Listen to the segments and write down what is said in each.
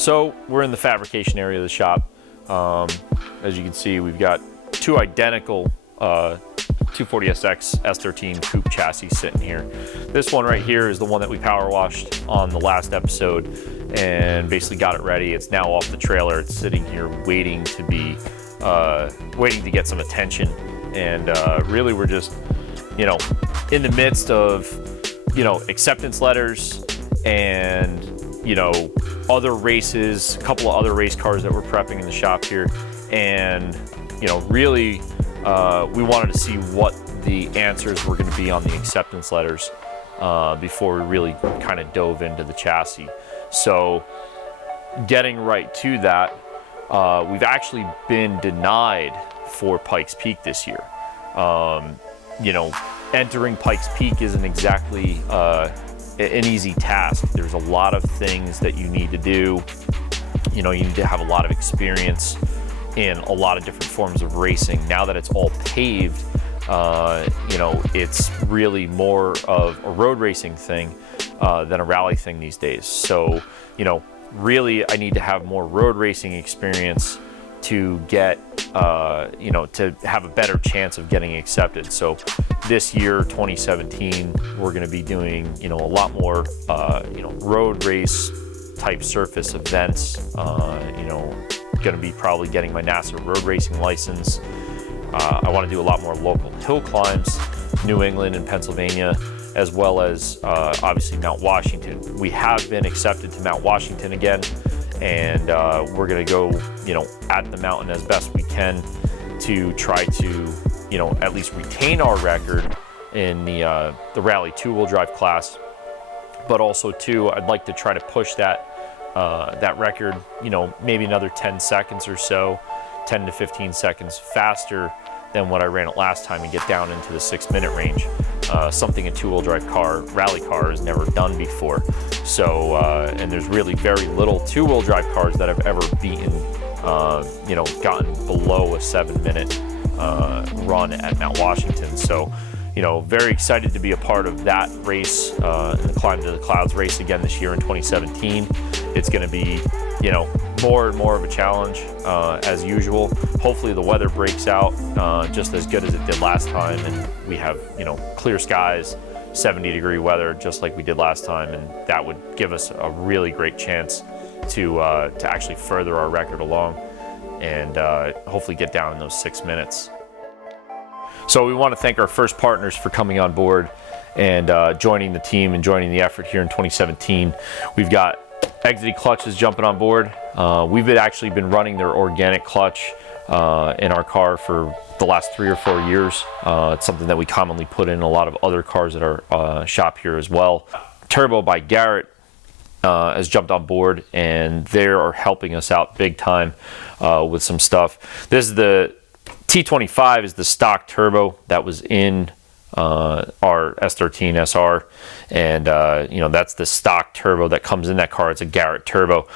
So we're in the fabrication area of the shop. As you can see, we've got two identical 240SX S13 coupe chassis sitting here. This one right here is the one that we power washed on the last episode and basically got it ready. It's now off the trailer. It's sitting here waiting to be, waiting to get some attention. And really we're just, you know, in the midst of, you know, acceptance letters and, you know, other races, a couple of other race cars that we're prepping in the shop here. And, you know, really, we wanted to see what the answers were going to be on the acceptance letters before we really kind of dove into the chassis. So getting right to that, we've actually been denied for Pikes Peak this year. You know, entering Pikes Peak isn't exactly an easy task. There's a lot of things that you need to do. You know, you need to have a lot of experience in a lot of different forms of racing. Now that it's all paved, you know, it's really more of a road racing thing than a rally thing these days. So, you know, really I need to have more road racing experience to get, you know, to have a better chance of getting accepted. So this year, 2017, we're going to be doing, you know, a lot more, you know, road race type surface events. You know, going to be probably getting my NASA road racing license. I want to do a lot more local hill climbs, New England and Pennsylvania, as well as obviously Mount Washington. We have been accepted to Mount Washington again, and we're going to go, you know, at the mountain as best we can to try to, you know, at least retain our record in the rally two-wheel drive class. But also too, I'd like to try to push that that record, you know, maybe another 10 seconds or so, 10 to 15 seconds faster than what I ran it last time and get down into the 6-minute range. Something a two-wheel drive car, rally car, has never done before. So, and there's really very little two-wheel drive cars that have ever beaten, you know, gotten below a 7-minute run at Mount Washington. So, you know, very excited to be a part of that race, in the Climb to the Clouds race again this year in 2017. It's going to be, you know, more and more of a challenge as usual. Hopefully the weather breaks out just as good as it did last time, and we have, you know, clear skies, 70-degree weather just like we did last time, and that would give us a really great chance to actually further our record along and hopefully get down in those 6 minutes. So we want to thank our first partners for coming on board and joining the team and joining the effort here in 2017. We've got Exidy Clutches jumping on board. We've actually been running their organic clutch in our car for the last 3 or 4 years. It's something that we commonly put in a lot of other cars at our shop here as well. Turbo by Garrett has jumped on board, and they are helping us out big time with some stuff. This is the T25 is the stock turbo that was in our S13 SR, and you know, that's the stock turbo that comes in that car. It's a Garrett turbo.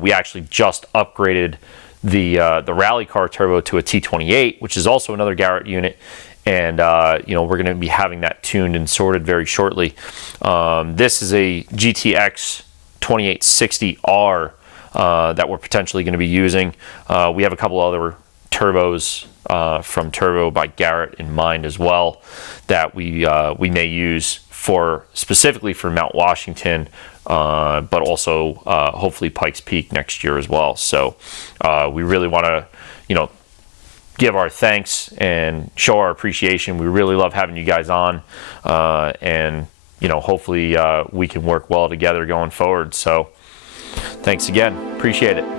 We actually just upgraded the rally car turbo to a T28, which is also another Garrett unit, and you know, we're going to be having that tuned and sorted very shortly. This is a GTX 2860R that we're potentially going to be using. We have a couple other turbos from Turbo by Garrett in mind as well that we may use for specifically for Mount Washington, but also hopefully Pikes Peak next year as well. So we really want to, you know, give our thanks and show our appreciation. We really love having you guys on, and you know, hopefully we can work well together going forward. So thanks again, appreciate it.